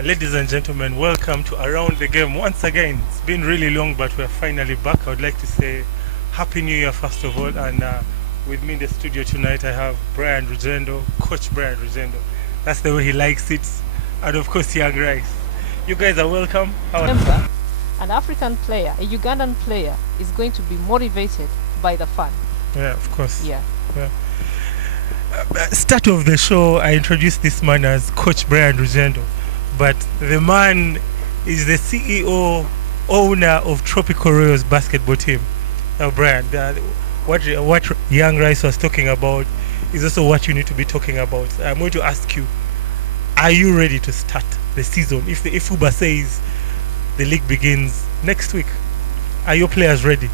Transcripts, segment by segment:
Ladies and gentlemen, welcome to Around the Game. Once again, it's been really long, but we're finally back. I would like to say Happy New Year, first of all. And with me in the studio tonight, I have Brian Rugendo, Coach Brian Rugendo. That's the way he likes it. And of course, Young Rice. You guys are welcome. Remember, an African player, a Ugandan player, is going to be motivated by the fun. Yeah, of course. Yeah. Start of the show, I introduced this man as Coach Brian Rugendo. But the man is the CEO, owner of Tropical Royals basketball team. Now, Brian, what Young Rice was talking about is also what you need to be talking about. I'm going to ask you, are you ready to start the season? If FUBA says the league begins next week, are your players ready?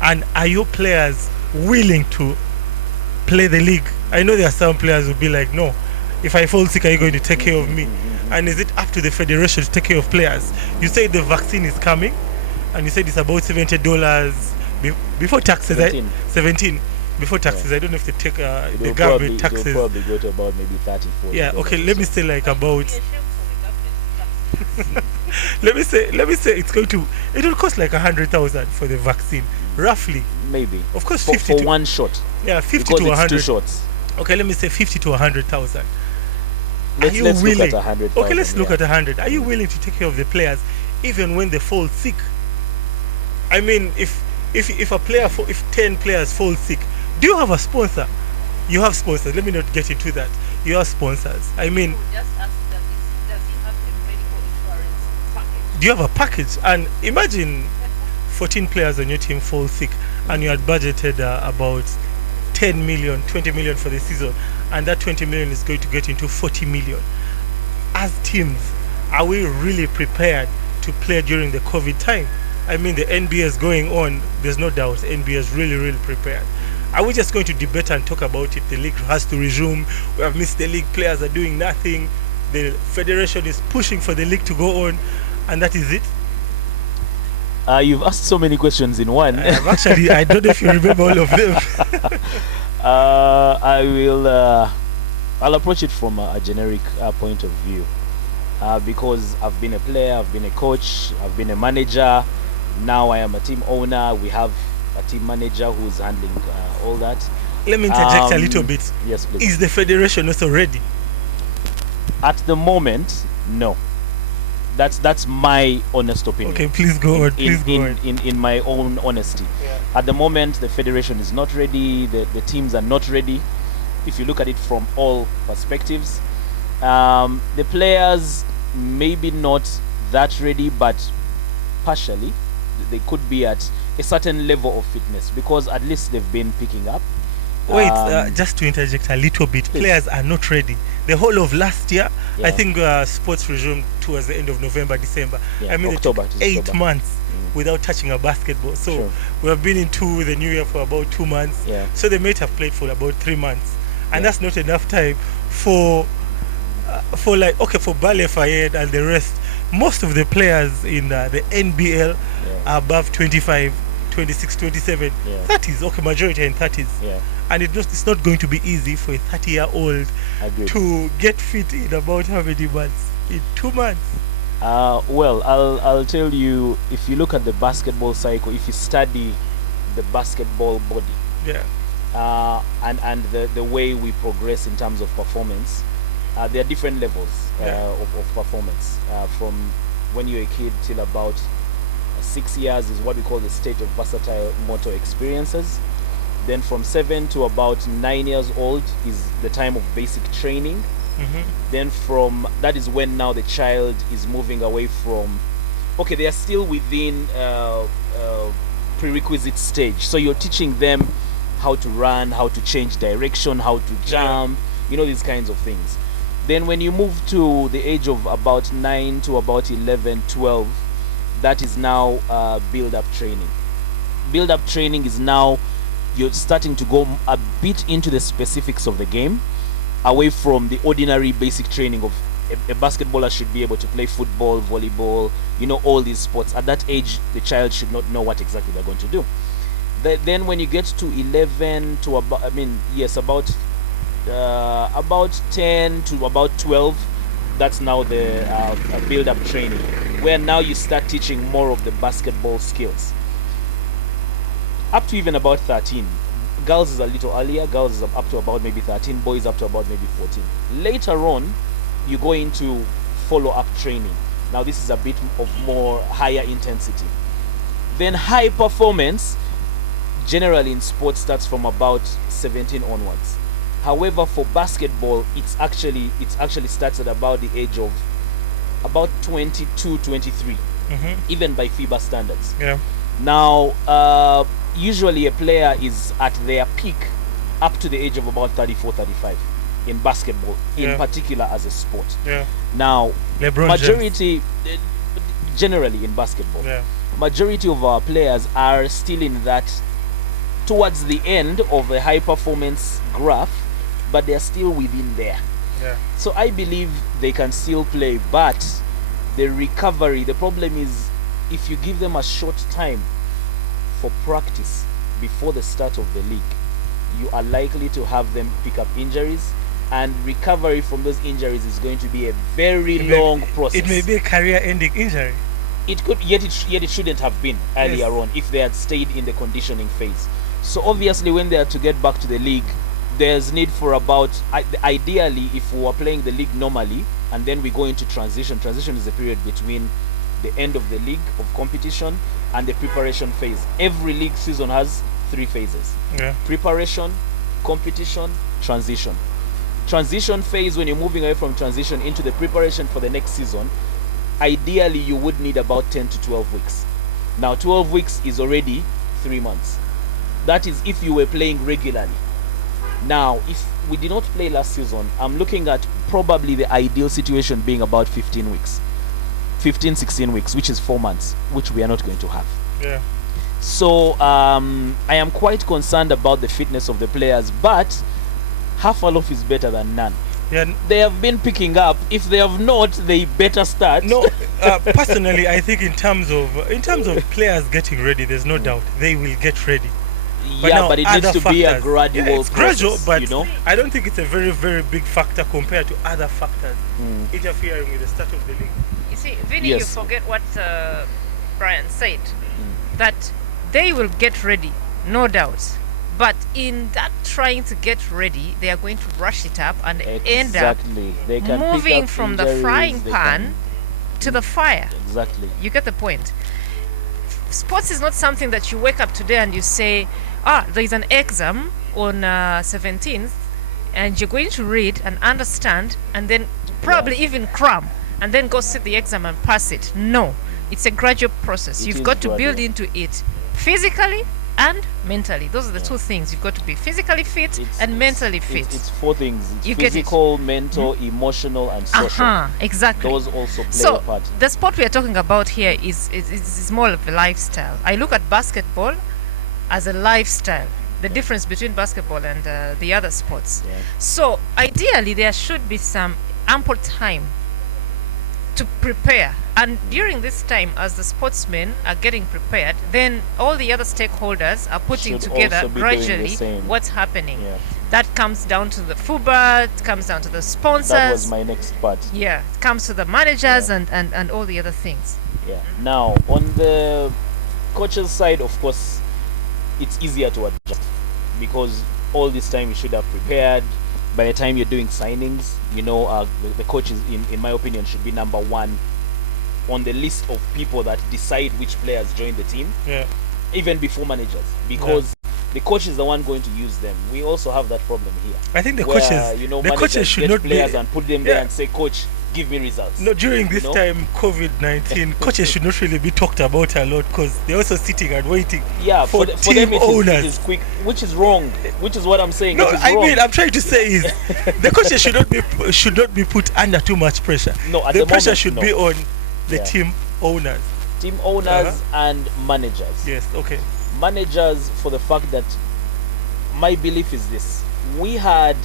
And are your players willing to play the league? I know there are some players who will be like, no, if I fall sick, are you going to take care of me? And is it up to the federation to take care of players? You say the vaccine is coming, and you said it's about $70 before taxes. 17 before taxes. I don't know if they take the government taxes. It'll probably go to about maybe 30, 40. Yeah. Okay. Let me say like about. let me say it's going to. It will cost like 100,000 for the vaccine, roughly. Maybe. Of course, for 50 for one shot. Yeah, 50 because to 100. It's 2 shots. Okay, let me say 50 to 100,000. Let's look at 100,000. Okay, let's look at 100. Are you willing to take care of the players even when they fall sick? I mean, if 10 players fall sick, do you have a sponsor? You have sponsors. Let me not get into that. You have sponsors. I mean, Just ask them, does he have a medical insurance package? do you have a package? And imagine 14 players on your team fall sick, and you had budgeted about 10 million, 20 million for the season, and that 20 million is going to get into 40 million. As teams, are we really prepared to play during the COVID time? I mean, the NBA is going on, there's no doubt NBA is really, really prepared. Are we just going to debate and talk about it? The league has to resume. We have missed the league. Players are doing nothing. The federation is pushing for the league to go on, and that is it. You've asked so many questions in one. Actually, I don't know if you remember all of them. I'll approach it from a generic point of view, because I've been a player, I've been a coach, I've been a manager. Now I am a team owner. We have a team manager who's handling all that. Let me interject a little bit. Yes, please. Is the federation also ready? At the moment, no. That's my honest opinion. Okay, please go on. Please go on. In my own honesty. Yeah. At the moment, the federation is not ready. The teams are not ready. If you look at it from all perspectives, the players maybe not that ready, but partially they could be at a certain level of fitness, because at least they've been picking up. Wait, just to interject a little bit, please. Players are not ready. The whole of last year, Yeah. I think sports resumed towards the end of November, December. Yeah, I mean, October, it it took is 8 October. months without touching a basketball. So Sure. we have been into the new year for about 2 months. Yeah. So they might have played for about 3 months, and Yeah. that's not enough time for Bale Fayed and the rest. Most of the players in the NBL are above 25, 26, 27, Yeah. 30s. Okay, majority are in 30s. Yeah, And it's not going to be easy for a 30-year-old agreed. to get fit in about how many months? In 2 months. Well, I'll tell you, if you look at the basketball cycle, if you study the basketball body, Yeah. and the way we progress in terms of performance, there are different levels of performance. From when you're a kid till about 6 years is what we call the state of versatile motor experiences. Then from 7 to about 9 years old is the time of basic training. Mm-hmm. Then from that is when now the child is moving away from, okay, they are still within prerequisite stage, so you're teaching them how to run, how to change direction, how to jump, these kinds of things. Then when you move to the age of about 9 to about 11, 12, that is now build up training. Build up training is now you're starting to go a bit into the specifics of the game, away from the ordinary basic training of a basketballer should be able to play football, volleyball, all these sports. At that age, the child should not know what exactly they're going to do. Then when you get to 11 to about 10 to about 12, That's now the build-up training, where now you start teaching more of the basketball skills. Up to even about 13. Girls is a little earlier. Girls is up to about maybe 13. Boys up to about maybe 14. Later on, you go into follow-up training. Now this is a bit of more higher intensity. Then high performance, generally in sports, starts from about 17 onwards. However, for basketball, it's actually starts at about the age of about 22, 23, even by FIBA standards. Yeah. Now, usually a player is at their peak up to the age of about 34, 35 in basketball, in particular as a sport. Yeah. Now, LeBron majority, generally in basketball, majority of our players are still in that, towards the end of a high performance graph, but they're still within there. Yeah. So I believe they can still play, but the recovery, the problem is if you give them a short time for practice before the start of the league, you are likely to have them pick up injuries, and recovery from those injuries is going to be a very long process. It may be a career-ending injury. It could, yet it shouldn't have been earlier on if they had stayed in the conditioning phase. So obviously, when they are to get back to the league, there's need for about, ideally, if we were playing the league normally and then we go into transition. Transition is a period between the end of the league of competition and the preparation phase. Every league season has 3 phases: preparation, competition, transition. Transition phase, when you're moving away from transition into the preparation for the next season, ideally you would need about 10 to 12 weeks. Now 12 weeks is already 3 months. That is if you were playing regularly. Now if we did not play last season, I'm looking at probably the ideal situation being about 15 weeks, 15, 16 weeks, which is 4 months, which we are not going to have. Yeah. So I am quite concerned about the fitness of the players, but half a loaf is better than none. Yeah. They have been picking up. If they have not, they better start. No, personally, I think in terms of players getting ready, there's no doubt they will get ready. But it needs to be a gradual it's process, gradual, but you know? I don't think it's a very, very big factor compared to other factors interfering with the start of the league. You see, Vinny, Yes. you forget what Brian said, that they will get ready, no doubt. But in that trying to get ready, they are going to rush it up and end up They can pick moving up from the injuries, frying they pan to the fire. Exactly. You get the point. Sports is not something that you wake up today and you say, there's an exam on 17th, and you're going to read and understand and then probably even cram and then go sit the exam and pass it. No, it's a gradual process. You've got to build into it physically and mentally. Those are the 2 things. You've got to be physically fit and mentally fit. It's 4 things. It's You get it. physical, mental, emotional, and social. Exactly. Those also play a part. The sport we are talking about here is more of a lifestyle. I look at basketball as a lifestyle. The difference between basketball and the other sports. Yeah. So ideally, there should be some ample time to prepare. And during this time, as the sportsmen are getting prepared, then all the other stakeholders are putting Should together also be doing the gradually same. what's happening. Yeah. That comes down to the FUBA, it comes down to the sponsors. That was my next part. Yeah, it comes to the managers and all the other things. Yeah. Now, on the coach's side, of course, it's easier to adjust because all this time you should have prepared. By the time you're doing signings, you know, the coach is, in my opinion, should be number 1 on the list of people that decide which players join the team. Yeah. Even before managers, because the coach is the one going to use them. We also have that problem here. I think the where, coaches, you know, the coaches managers should get not players be. and put them there and say, "Coach, give me results." No, during this You know? time, COVID-19, coaches should not really be talked about a lot because they're also sitting and waiting. Yeah, for for team them it owners. is quick, which is wrong. Which is what I'm saying. No, it is I wrong. mean, I'm trying to say is the coaches should not be put under too much pressure. No, at the the pressure moment, should no. be on the Yeah. team owners. Team owners and managers. Yes, okay. Managers, for the fact that my belief is this: we had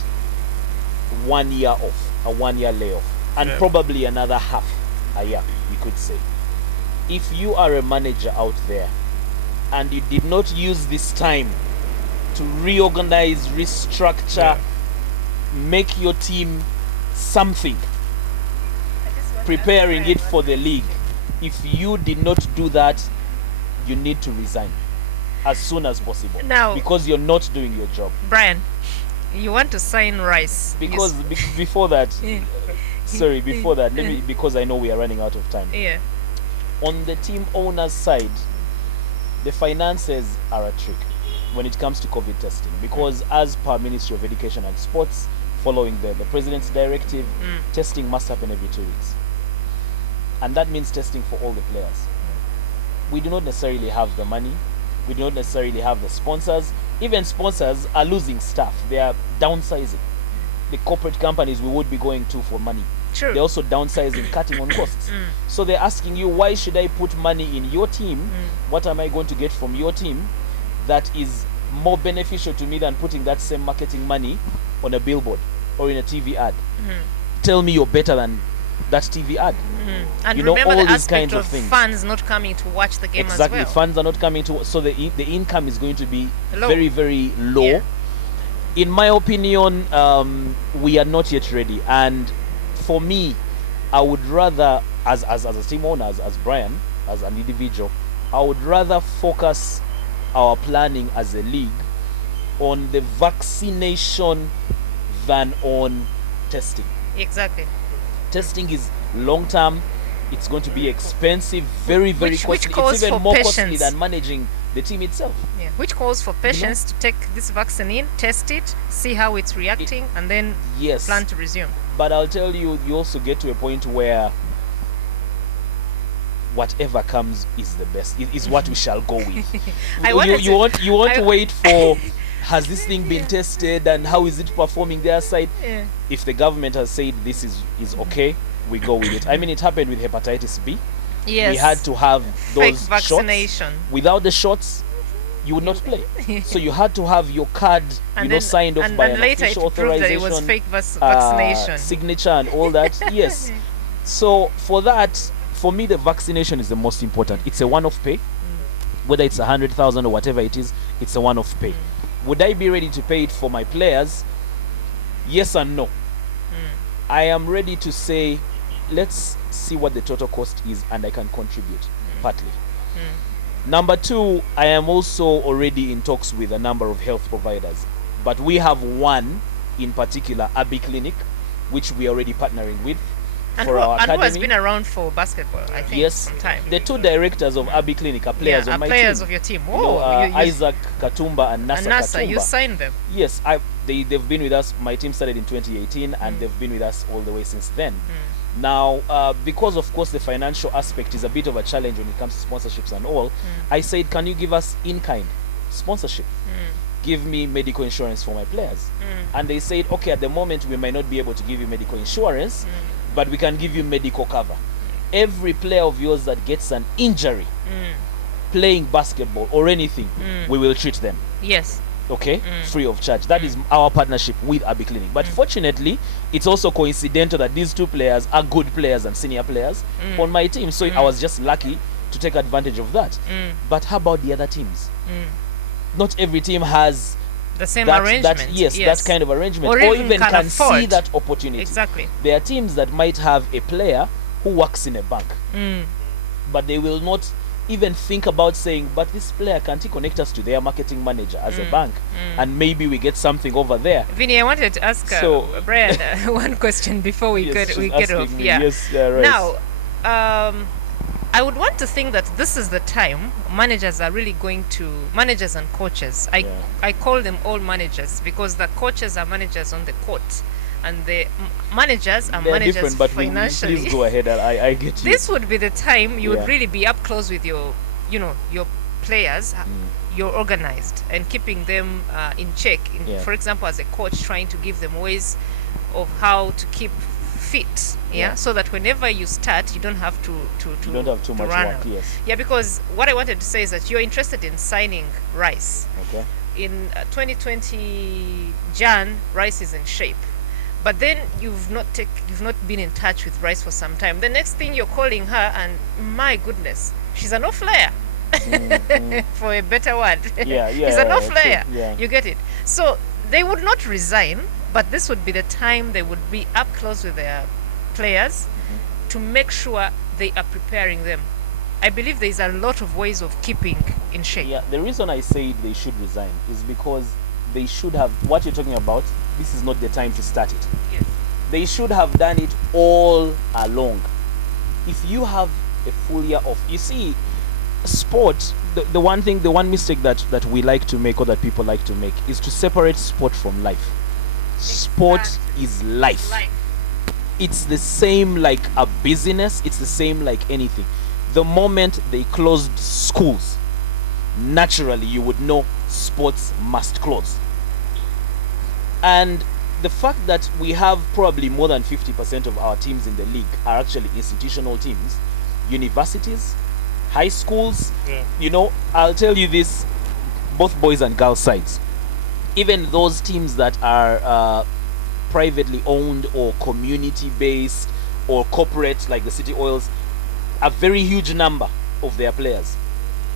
1 year off, a 1 year layoff, and probably another half a year, you could say. If you are a manager out there and you did not use this time to reorganize, restructure, make your team something, preparing it for the league. If you did not do that, you need to resign as soon as possible. Now, because you're not doing your job. Brian, you want to sign Rice. Because before that, Yeah. sorry, before that, let me, because I know we are running out of time. Yeah. On the team owner's side, the finances are a trick when it comes to COVID testing, because as per Ministry of Education and Sports, following the President's directive, testing must happen every 2 weeks. And that means testing for all the players. We do not necessarily have the money. We do not necessarily have the sponsors. Even sponsors are losing staff. They are downsizing. The corporate companies we would be going to for money, True. they're also downsizing, cutting on costs. So they're asking you, why should I put money in your team? What am I going to get from your team that is more beneficial to me than putting that same marketing money on a billboard or in a TV ad? Tell me you're better than that TV ad. And You know, remember all the these kinds aspect of of things. fans not coming to watch the game Exactly, as well. funds are not coming to, so the income is going to be Low. very, very low. Yeah. In my opinion, we are not yet ready, and for me, I would rather, as a team owner, as Brian, as an individual, I would rather focus our planning as a league on the vaccination than on testing. Exactly. Testing is long term. It's going to be expensive, very, very Which costly. calls It's even for more costly patience. than managing the team itself. Yeah. Which calls for patience to take this vaccine in, test it, see how it's reacting, and then Yes, plan to resume. but I'll tell you, you also get to a point where whatever comes is the best. Is what we shall go with. I you wanted to- want I- to wait for, has this thing been tested and how is it performing their side? Yeah. If the government has said this is okay, we go with it. I mean, it happened with hepatitis B. Yes. We had to have fake those shots. vaccination. Without the shots, you would not play. So you had to have your card, And you know, then- signed off and by then an later it official proved that it authorization, was fake vaccination. signature, and all that. Yes. So for that, for me, the vaccination is the most important. It's a one-off pay, whether it's 100,000 or whatever it is. It's a one-off pay. Would I be ready to pay it for my players? Yes and no. I am ready to say, let's see what the total cost is, and I can contribute partly. Number two, I am also already in talks with a number of health providers, but we have one in particular, Abbey Clinic, which we are already partnering with And for who, our and who has academy. been around for basketball, I think, Yes, some time. the two directors of Abbey Clinic are players yeah, of my players team. of your team. You know, Oh, you Isaac Katumba and Nasa and NASA, Katumba. you signed them. Yes, they've been with us. My team started in 2018, and they've been with us all the way since then. Now, because of course the financial aspect is a bit of a challenge when it comes to sponsorships and all, I said, can you give us in-kind sponsorship? Give me medical insurance for my players. And they said, okay, at the moment we might not be able to give you medical insurance, but we can give you medical cover. Every player of yours that gets an injury playing basketball or anything, we will treat them. Yes. Okay, free of charge. That is our partnership with Abbey Clinic. But fortunately, it's also coincidental that these two players are good players and senior players on my team. So I was just lucky to take advantage of that. But how about the other teams? Not every team has The same that, arrangement. yes, that kind of arrangement, Or or even even can can see afford. that opportunity. Exactly. There are teams that might have a player who works in a bank, but they will not even think about saying, but this player, can't he connect us to their marketing manager as a bank, and maybe we get something over there. Vinny, I wanted to ask So- Brian one question before we Yes, get she's get off. asking me. Yeah. Yes, right. Now, I would want to think that this is the time managers are really going to, managers and coaches. I call them all managers because the coaches are managers on the court, and the managers are They're managers different, but financially. please go ahead. I get you. This would be the time you Yeah. would really be up close with your, your players. You're organized and keeping them in check. Yeah. For example, as a coach, trying to give them ways of how to keep fit. Yeah. So that whenever you start, you don't have to You don't have too much run work. out. Yes. Yeah, because what I wanted to say is that you're interested in signing Rice. Okay. In 2020 Jan, Rice is in shape, but then you've not been in touch with Rice for some time. The next thing you're calling her, and my goodness, she's an off player. For a better word. Yeah, yeah. She's an off true, player. Yeah. You get it. So they would not resign, but this would be the time they would be up close with their players to make sure they are preparing them. I believe there is a lot of ways of keeping in shape. Yeah, the reason I say they should resign is because they should have, what you're talking about, this is not the time to start it. Yes. They should have done it all along. If you have a full year off, you see, sport, the one mistake that we like to make, or that people like to make, is to separate sport from life. Sport Exactly. is life. It's the same like a business, it's the same like anything. The moment they closed schools, naturally you would know sports must close. And the fact that we have probably more than 50% of our teams in the league are actually institutional teams, universities, high schools, Yeah. I'll tell you this, both boys and girls sides, even those teams that are privately owned or community based or corporate, like the city oils, a very huge number of their players,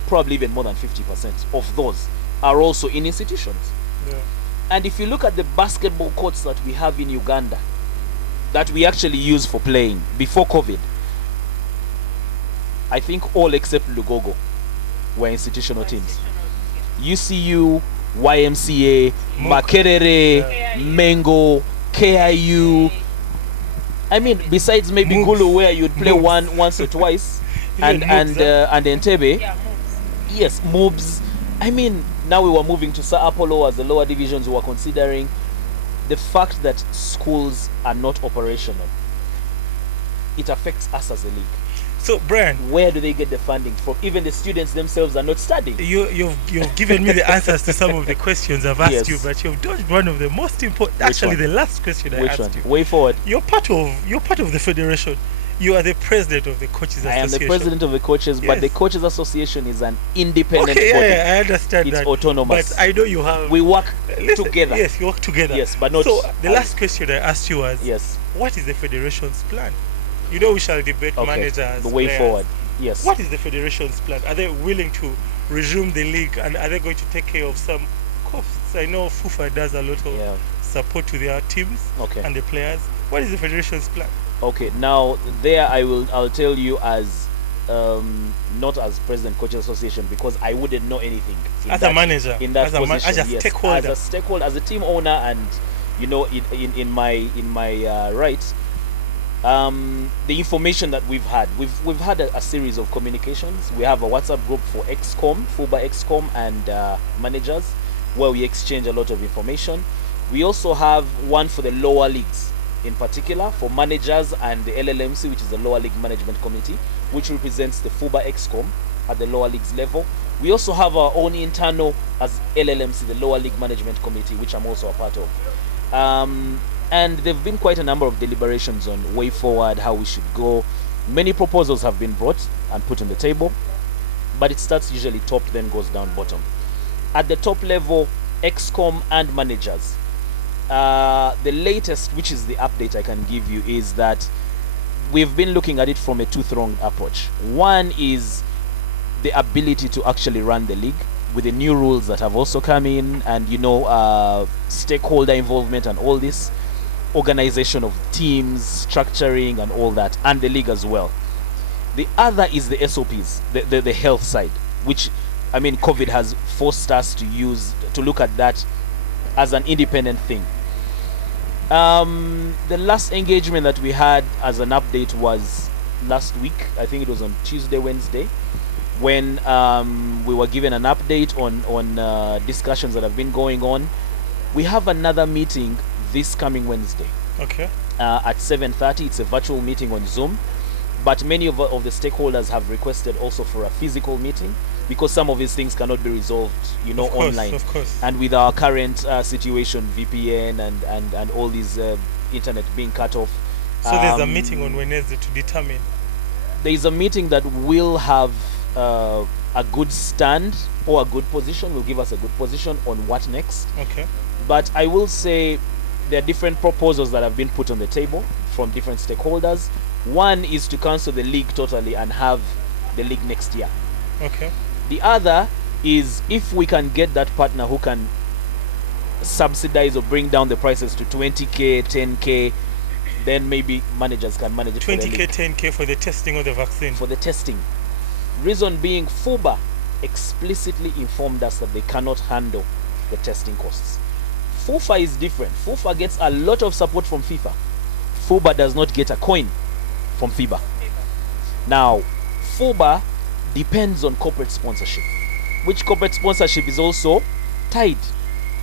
probably even more than 50% of those, are also in institutions. Yeah. And if you look at the basketball courts that we have in Uganda, that we actually use for playing before COVID, I think all except Lugogo were institutional teams. UCU, YMCA, Makerere, Yeah. Mengo, KIU. I mean, besides maybe Moves. Gulu, where you'd play Moves. once or twice, Even and moves, huh? Entebbe. Yeah, moves. Yes, moves. I mean, now we were moving to Sao Paulo as the lower divisions we were considering. The fact that schools are not operational, it affects us as a league. So, Brian, Where do they get the funding from? Even the students themselves are not studying. you've given me the answers to some of the questions I've asked Yes. you, but you've dodged one of the most important. Which Actually, one? the last question I Which asked one? you. Way forward. You're part of the federation. You are the president of the coaches I am association. the president of the coaches, but Yes. the coaches association is an independent Okay, body. yeah, I understand It's that. autonomous. But I know you have. We work Listen, together. Yes, you work together. Yes, but not So the as- last question I asked you was, Yes. what is the federation's plan? You know, we shall debate Okay. managers. The way players. forward. Yes. What is the federation's plan? Are they willing to resume the league, and are they going to take care of some costs? I know FUFA does a lot of Yeah. support to their teams Okay. and the players. What is the federation's plan? Okay. Now there, I'll tell you as not as president coaches association, because I wouldn't know anything. As a manager, in that as a position, as a yes. stakeholder. As a stakeholder, as a team owner, and in my right. The information that we've had a series of communications. We have a WhatsApp group for XCOM, FUBA XCOM, and managers, where we exchange a lot of information. We also have one for the lower leagues, in particular for managers, and the LLMC, which is the lower league management committee, which represents the FUBA XCOM at the lower leagues level. We also have our own internal as LLMC, the lower league management committee, which I'm also a part of. And there have been quite a number of deliberations on way forward, how we should go. Many proposals have been brought and put on the table, but it starts usually top, then goes down bottom. At the top level, XCOM and managers. The latest, which is the update I can give you, is that we've been looking at it from a two-pronged approach. One is the ability to actually run the league with the new rules that have also come in, and stakeholder involvement and all this, organization of teams, structuring and all that, and the league as well. The other is the SOPs, the health side, which I mean COVID has forced us to look at that as an independent thing. The last engagement that we had as an update was last week. I think it was on Tuesday, Wednesday, when we were given an update on discussions that have been going on. We have another meeting this coming Wednesday Okay. at 7:30. It's a virtual meeting on Zoom, but many of the stakeholders have requested also for a physical meeting, because some of these things cannot be resolved, Of course, online. of course. And with our current situation, VPN and all these internet being cut off. So there's a meeting on Wednesday to determine. There is a meeting that will have a good stand or a good position, will give us a good position on what next. Okay. But I will say there are different proposals that have been put on the table from different stakeholders. One is to cancel the league totally and have the league next year. Okay. The other is if we can get that partner who can subsidize or bring down the prices to 20k, 10k, then maybe managers can manage it for the 20k, league. 10k for the testing of the vaccine. For the testing. Reason being, FUBA explicitly informed us that they cannot handle the testing costs. FUFA is different. FUFA gets a lot of support from FIFA. FUBA does not get a coin from FIBA. Now, FUBA depends on corporate sponsorship, which corporate sponsorship is also tied.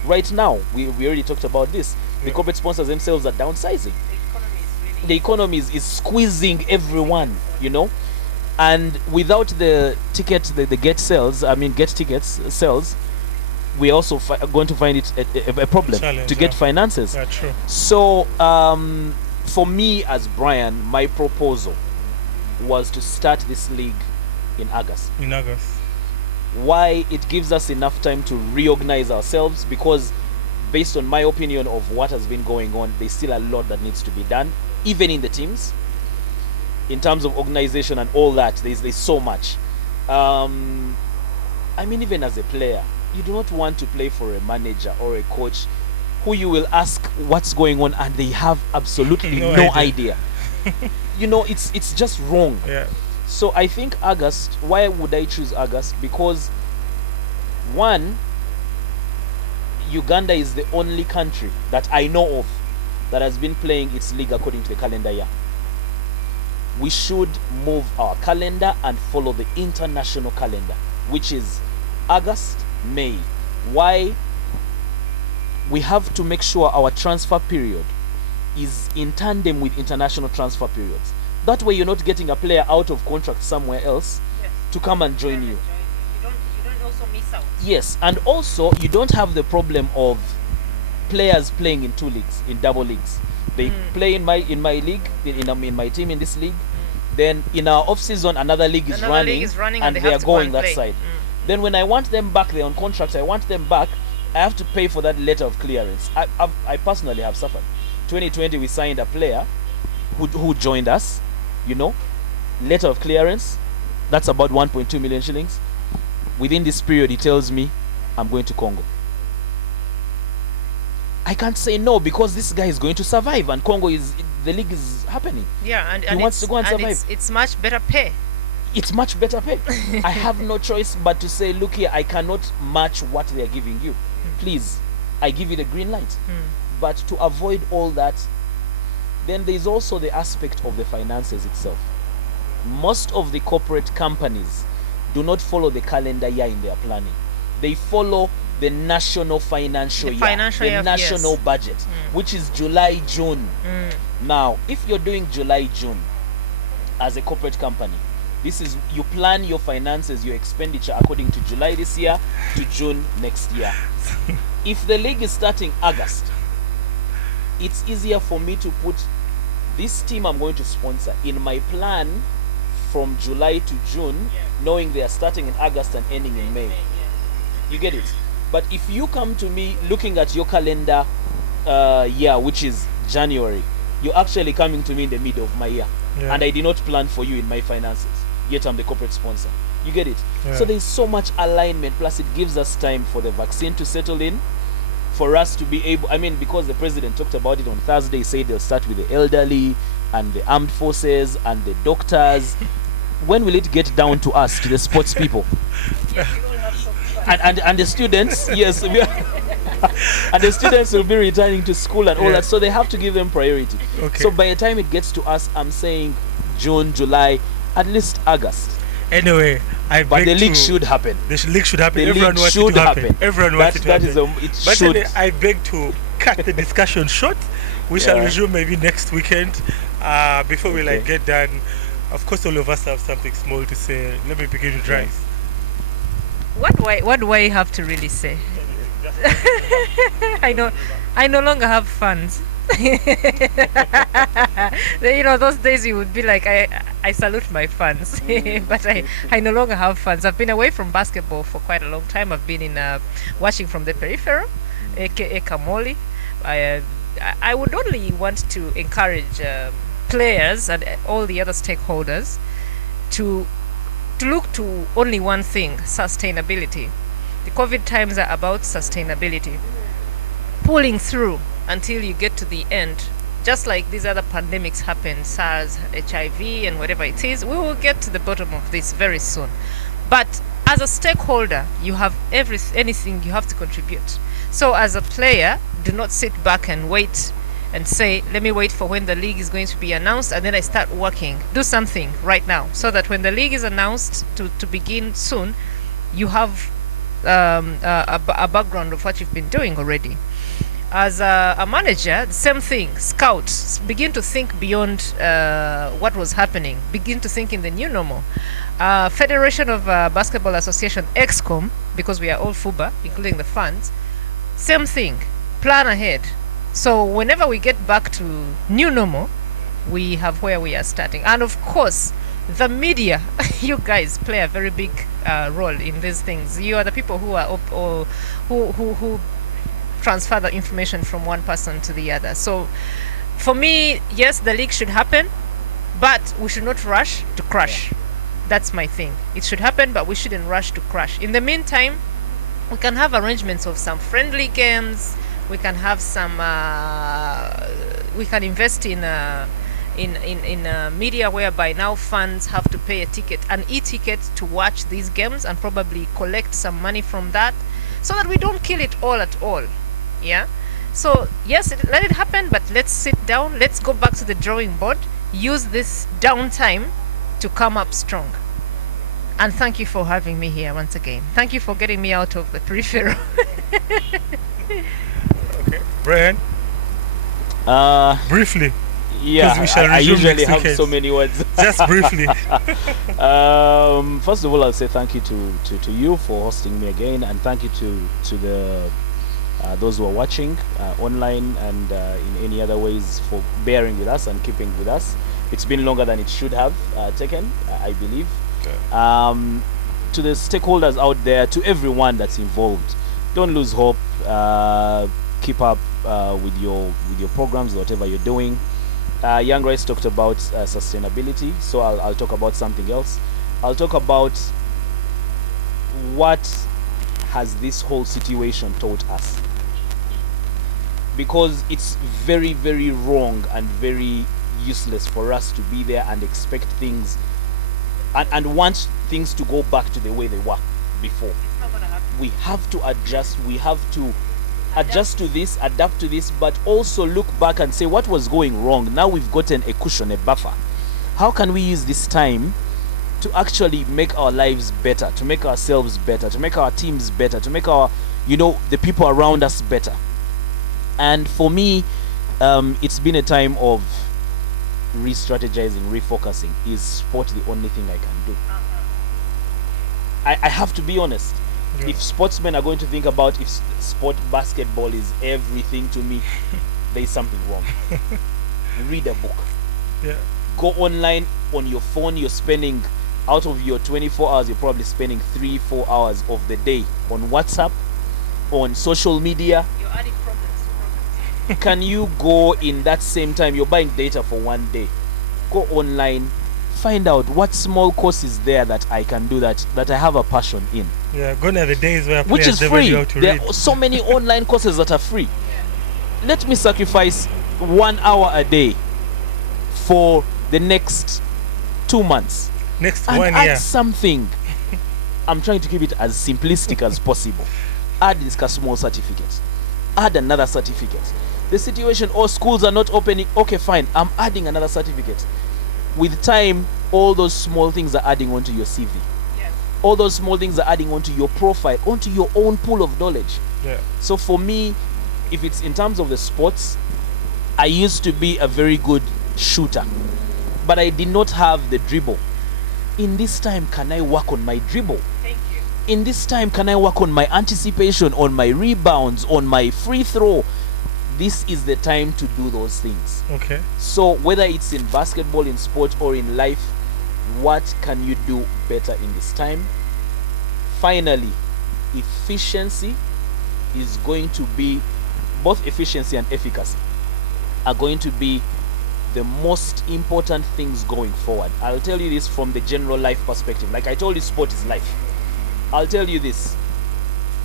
Right now, we already talked about this. The corporate sponsors themselves are downsizing. The economy is squeezing everyone, you know. And without the ticket, the get tickets sales, we're also going to find it a problem Challenge, to get finances. Yeah, true. So, for me as Brian, my proposal was to start this league in August. In August. Why? It gives us enough time to reorganize ourselves, because based on my opinion of what has been going on, there's still a lot that needs to be done, even in the teams. In terms of organization and all that, there's so much. I mean, even as a player, you do not want to play for a manager or a coach who you will ask what's going on and they have absolutely no idea. You know, it's just wrong. Yeah. So I think August. Why would I choose August? Because one, Uganda is the only country that I know of that has been playing its league according to the calendar year. We should move our calendar and follow the international calendar, which is August, May. Why? We have to make sure our transfer period is in tandem with international transfer periods. That way you're not getting a player out of contract somewhere else to come and join you. You don't also miss out. Yes, and also you don't have the problem of players playing in two leagues, in double leagues. They play in my league, in my team in this league. Then in our off season, another league is running, and they are going that side. Then when I want them back, they're on contract. I want them back. I have to pay for that letter of clearance. I personally have suffered. 2020, we signed a player who joined us. You know, letter of clearance. That's about 1.2 million shillings. Within this period, he tells me, I'm going to Congo. I can't say no, because this guy is going to survive, and the league is happening. Yeah, and he wants to go and survive. It's much better pay. It's much better pay. I have no choice but to say, look here, I cannot match what they are giving you. Please, I give you the green light. But to avoid all that, then there's also the aspect of the finances itself. Most of the corporate companies do not follow the calendar year in their planning. They follow the national financial year, the national budget, which is July, June. Now, if you're doing July, June as a corporate company, you plan your finances, your expenditure according to July this year to June next year. If the league is starting August, it's easier for me to put this team I'm going to sponsor in my plan from July to June, knowing they are starting in August and ending in May. You get it? But if you come to me looking at your calendar year, which is January, you're actually coming to me in the middle of my year. And I did not plan for you in my finances, yet I'm the corporate sponsor. You get it? So there's so much alignment, plus it gives us time for the vaccine to settle in, for us to be able, because the president talked about it on Thursday, he said they'll start with the elderly and the armed forces and the doctors. When will it get down to us, to the sports people? And the students, yes, and the students will be returning to school and all that, so they have to give them priority. So by the time it gets to us, I'm saying June, July, at least August. Anyway, but the league should happen. The league should happen. The Everyone league wants should it to happen. happen. Everyone wants it to happen. But should. I beg to cut the discussion short. We shall resume maybe next weekend. Before we get done, of course, all of us have something small to say. Let me begin with Rice. What do I have to really say? I no longer have fans. Those days you would be like, I salute my fans. But I no longer have fans. I've been away from basketball for quite a long time. I've been in watching from the peripheral, aka Kamoli. I would only want to encourage players and all the other stakeholders to look to only one thing: sustainability. The COVID times are about sustainability. Pulling through until you get to the end, just like these other pandemics happen, SARS, HIV, and whatever it is, we will get to the bottom of this very soon. But as a stakeholder, you have anything you have to contribute. So as a player, do not sit back and wait and say, let me wait for when the league is going to be announced and then I start working. Do something right now so that when the league is announced to begin soon, you have a background of what you've been doing already. As a manager, the same thing. Scout, begin to think beyond what was happening. Begin to think in the new normal. Federation of Basketball Association, EXCOM, because we are all FUBA, including the fans, same thing. Plan ahead. So whenever we get back to new normal, we have where we are starting. And of course, the media, you guys play a very big role in these things. You are the people who are who transfer the information from one person to the other. So for me, yes, the league should happen, but we should not rush to crash. That's my thing. It should happen, but we shouldn't rush to crash. In the meantime, we can have arrangements of some friendly games. We can have some. We can invest in media whereby now fans have to pay an e-ticket to watch these games and probably collect some money from that, so that we don't kill it all at all. Yeah. So yes, let it happen, but let's sit down. Let's go back to the drawing board. Use this downtime to come up strong. And thank you for having me here once again. Thank you for getting me out of the peripheral. Okay, Brian. Briefly. Yeah, we shall I resume usually next have weekend. so many words. Just briefly. First of all, I'll say thank you to you for hosting me again, and thank you to the those who are watching online and in any other ways for bearing with us and keeping with us. It's been longer than it should have taken, I believe. Okay. To the stakeholders out there, to everyone that's involved, don't lose hope. Keep up with your programs, whatever you're doing. Young Rice talked about sustainability, so I'll talk about something else. I'll talk about what has this whole situation taught us, because it's very, very wrong and very useless for us to be there and expect things and want things to go back to the way they were before. It's not gonna happen. We have to adjust. We have to adjust to this, adapt to this, but also look back and say what was going wrong. Now we've gotten a cushion, a buffer. How can we use this time to actually make our lives better, to make ourselves better, to make our teams better, to make our, the people around us better? And for me, it's been a time of re-strategizing, refocusing. Is sport the only thing I can do? I have to be honest. Yeah. If sportsmen are going to think about if sport basketball is everything to me, there is something wrong. Read a book. Yeah. Go online on your phone. You're spending, out of your 24 hours, you're probably spending 3-4 hours of the day on WhatsApp, on social media. You're adding problems to problems. Can you go in that same time? You're buying data for one day. Go online, find out what small course is there that I can do that I have a passion in. Yeah, gone are the days where which players is never free. knew how to There read. are so many online courses that are free. Let me sacrifice 1 hour a day for the next 2 months. Next And 1 add year. something. I'm trying to keep it as simplistic as possible. Add this small certificate. Add another certificate. The situation, schools are not opening. Okay, fine. I'm adding another certificate. With time, all those small things are adding onto your CV. Yes. All those small things are adding onto your profile, onto your own pool of knowledge. Yeah. So for me, if it's in terms of the sports, I used to be a very good shooter, but I did not have the dribble. In this time, can I work on my dribble? Thank you. In this time, can I work on my anticipation, on my rebounds, on my free throw? This is the time to do those things. Okay. So whether it's in basketball, in sport, or in life, what can you do better in this time? Finally, efficiency is going to be, both efficiency and efficacy are going to be the most important things going forward. I'll tell you this from the general life perspective. Like I told you, sport is life. I'll tell you this.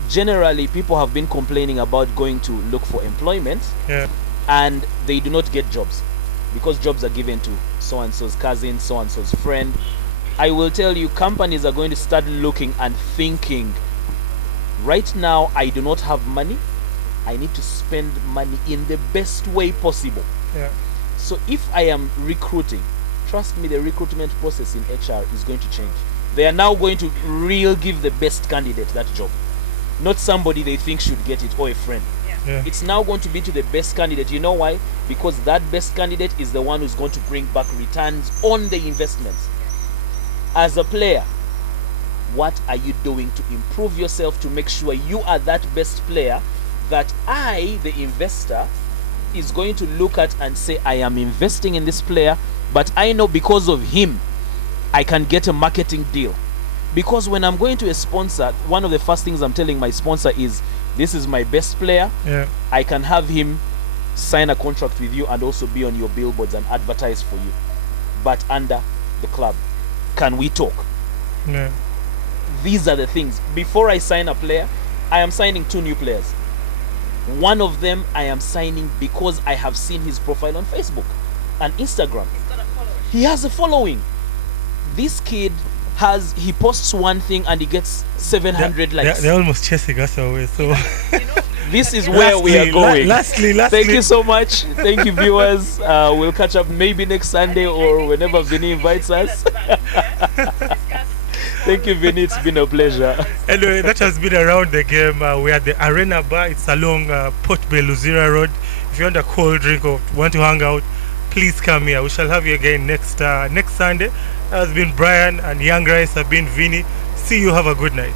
Generally, people have been complaining about going to look for employment, Yeah. and they do not get jobs because jobs are given to so and so's cousin, so and so's friend. I will tell you, companies are going to start looking and thinking, right now I do not have money, I need to spend money in the best way possible. Yeah. So if I am recruiting, trust me, the recruitment process in HR is going to change. They are now going to give the best candidate that job, not somebody they think should get it or a friend. Yeah. It's now going to be to the best candidate. You know why? Because that best candidate is the one who's going to bring back returns on the investments. As a player, what are you doing to improve yourself to make sure you are that best player that I, the investor, is going to look at and say, I am investing in this player, but I know because of him I can get a marketing deal. Because when I'm going to a sponsor, one of the first things I'm telling my sponsor is, this is my best player. Yeah. I can have him sign a contract with you and also be on your billboards and advertise for you, but under the club. Can we talk? Yeah. These are the things. Before I sign a player, I am signing 2 new players. One of them I am signing because I have seen his profile on Facebook and Instagram. He has a following. This kid he posts one thing and he gets 700 likes. They're almost chasing us away. So this is where we are going. Lastly. Thank you so much. Thank you, viewers. We'll catch up maybe next Sunday or whenever Vinny invites us. Thank you, Vinny. It's been a pleasure. Anyway, that has been Around the Game. We're at the Arena Bar. It's along Port Bay, Luzira Road. If you want a cold drink or want to hang out, please come here. We shall have you again next Sunday. That has been Brian, and Young Rice have been Vinny. See you. Have a good night.